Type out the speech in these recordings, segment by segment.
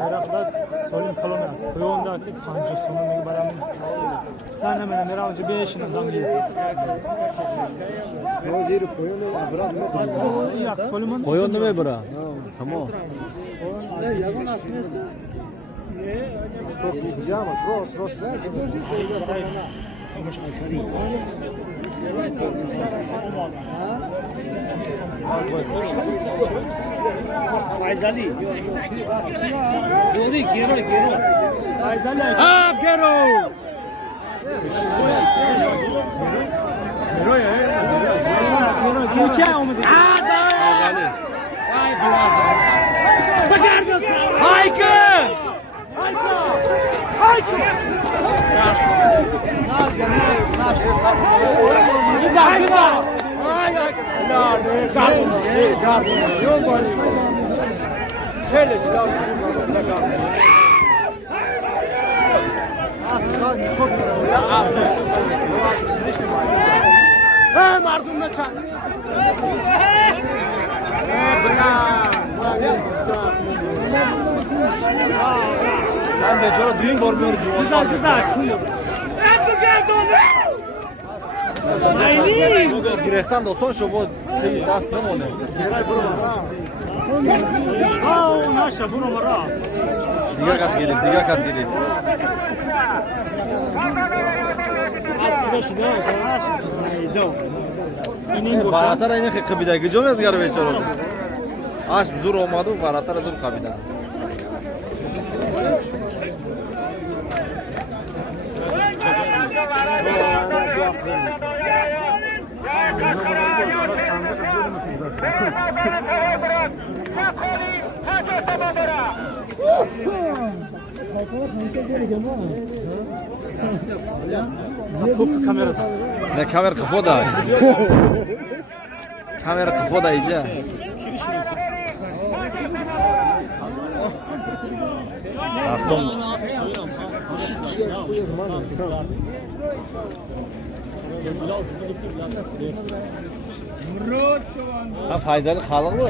Bayraklar solim kalona. Koyondaki pancasının baramın. Sen hemen neravcı 5 adam geldi. Rozeri koyunu bırak mı? Yak Solomon. Koyun deme bura. Tamam. Gideceğim ama şuros. Faizali. Jodi gero. Faizali. Ah, gero. Gero ki olmadı. Güzel. Yok böyle. Hele mardumda çak. Ben beçara düğün görmüyor. Güzel. Bu Giresun da son şu bu taslim oluyor. Aa, naşa bu numara. Diga kas gelir. Baratara yine kabida gücüm ezgar beçara. Aş zor olmadı, baratara zor kabida. Kapı kamera. Ne kamera kafoda. Kamera kafoda iyice. Aston. Ha Faizali xalq bu.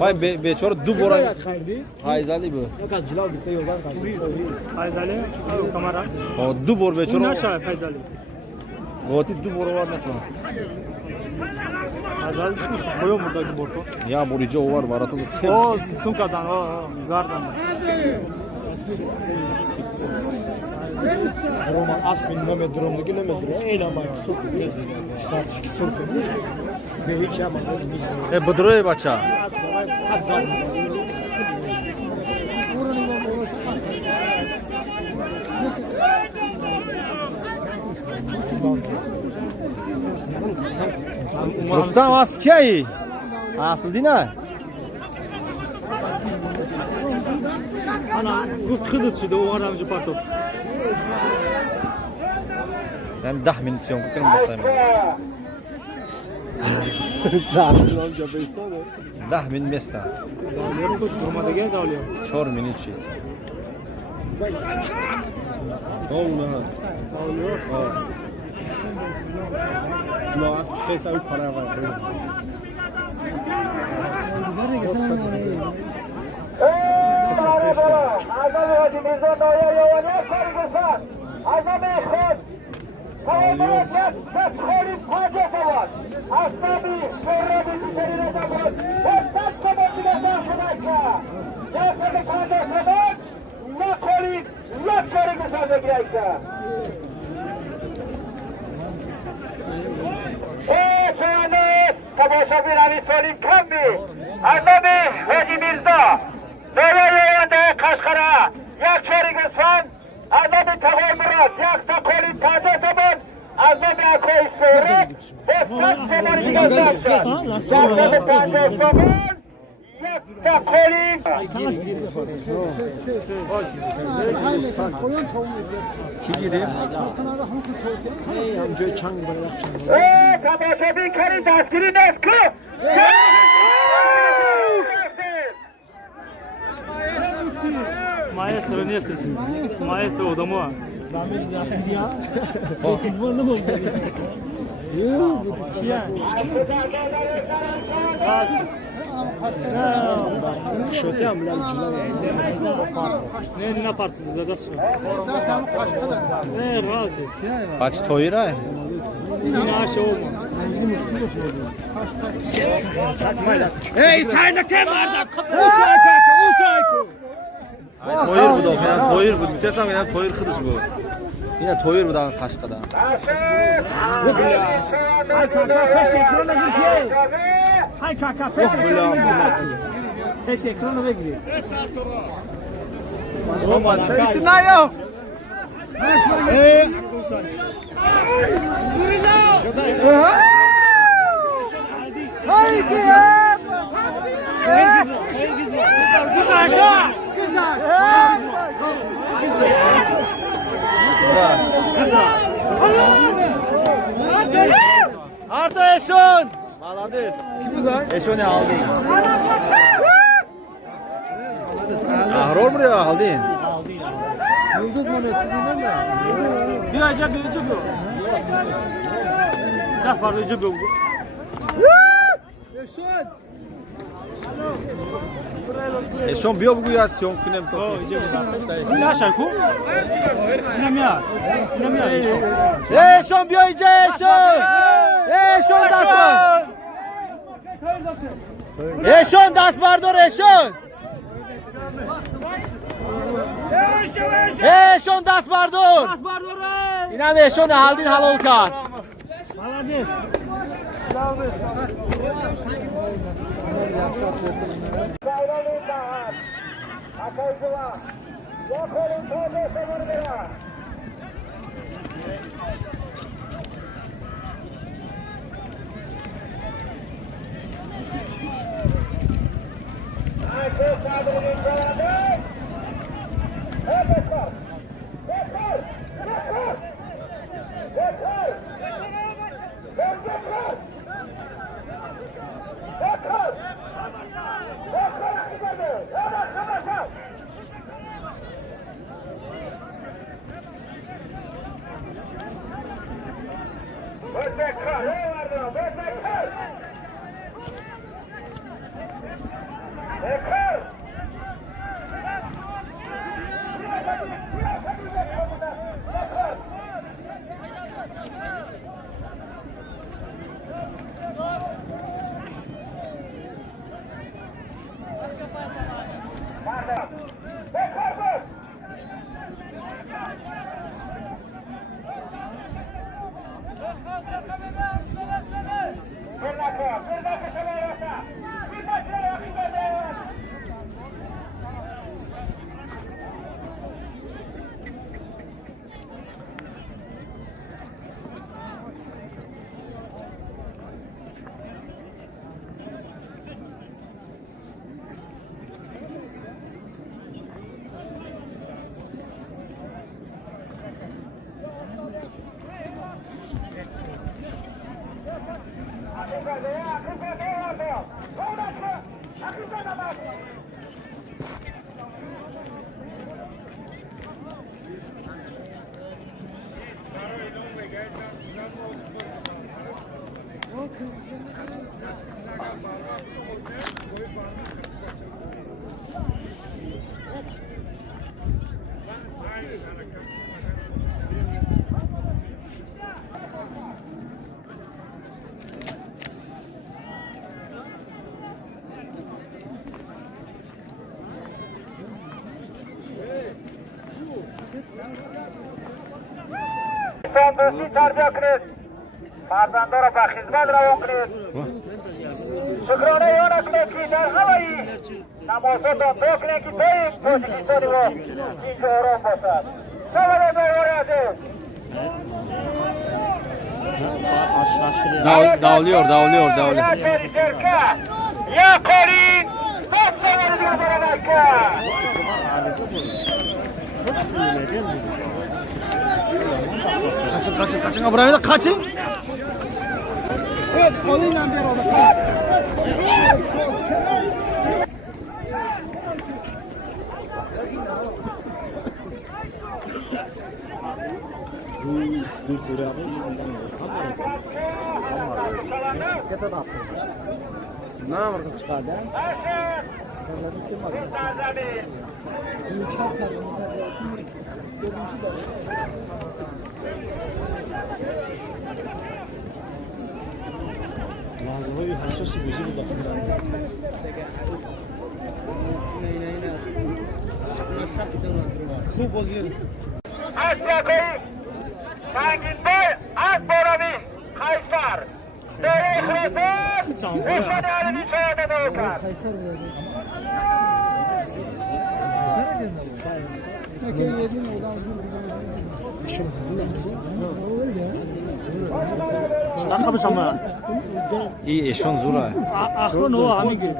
Vay bechora du bora Faizali bu. Faizali. Kamera. O du bor bechora. Naşa Faizali. Voti du bor var netma. Faizali koyuyor buradaki borto. Ya burica o var baratı. O sumkadan o gardan. Roman aspin nome dromdaki nome dro. Eylama sofu. Çıkartık sofu. Ve hiç ama. Bıdroy bacha. Rustam asıl ki? Asıl dina. Ana guft khidçi o aramcı partok. Ben 10 minut sonra bakırım basayım. Amca beysana. 10 minut mesa. Davliyor tut durmadı gel davliyor. 4 minut şey. Olma. Davliyor. Mas fez aí para vai. Tamaşabirani Solim Kambi, Annabi Hoji Mirza, Dolayanda Kaşkara, Yakçori Gülsan, Annabi Tağay Murat, Yaksa Kolit Taze Saman, Annabi Akoy Soğurat, ve Sat Saman Gülsan, Yaksa Taze Saman, Kolin. Ki gireyim? Ey amca çang bırak çang. Ve tamaşabin kari dastiri neskı. Maestro niye seçiyorsun? Maestro odamı var. Ben bir grafik ya. Futbolunu mu? Şöte amla Ne partide da su. Ne rahat et. Kaç toyur ay? Yine aşı olma. Hey sen de kim vardı? Ay toyur bu da yani toyur bu. Bitesem yani toyur kırış bu. Yine toyur bu da kaşkada. Hay kaka peş ekrana gir. Hay kaka peş ekrana gir. Peş ekrana gir. Şeysin lan ya. Haydi ya. Arda Eşon. Malades. Kim bu da? Eşon'u aldın. Ahror mu ya aldın? Yıldız mı ettiğinden de? Bir acaba yok. Nasıl var acaba yok? Eşon biyo bu ya sion kunem to. Ne aşağı ku? Sinemiya. Sinemiya eşo. Eşon biyo iyice Eşon. Eşon das var. Eşon das vardır Eşon. Eşon das vardır. Das var doğru. İnam Eşon aldın halolka. Malades. دوستی تربیه کنید فرزندان را به خدمت روان کنید شکرانه یاد کنید که در هوایی نمازتان دعا کنید که تاجیکستانی را اینجا آرام باشد سلام بر عزیز Dağılıyor. یا کارین Devlet Baranakka. Kaçın buraya kaçın. Ne yapardın çıkardı? Lazım bir hassas bir gözü bir lafı. खूप bozuyor. Asyakoy, Sanginboy, Akboravi, Kaysar. Dere Hrezer, Eşen Ali'nin soyadı doğuklar. Lan kapı sama. İyi eşon zura. Aklın o amigi.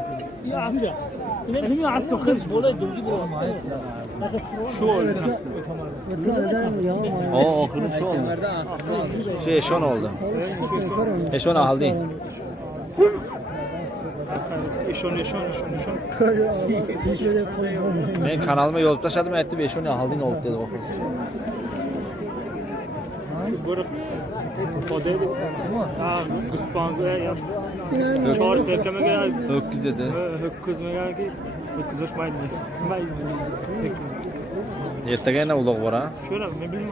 Benim ya aslında kırış böyle durdu bu. Şu oldu. O kırık şu oldu. Şey eşon oldu. Eşon aldı. İşon. Ben kanalıma yoldaşladım etti ve eşon aldın oldu dedi o. Böyle o değil. Ha, kıspandı ya. Çağır sevkeme gel. Öküz dedi. Kız mı gel ki? Kız hoş maydı. Maydı. Ertege ne ulak var ha? Şöyle ne bileyim.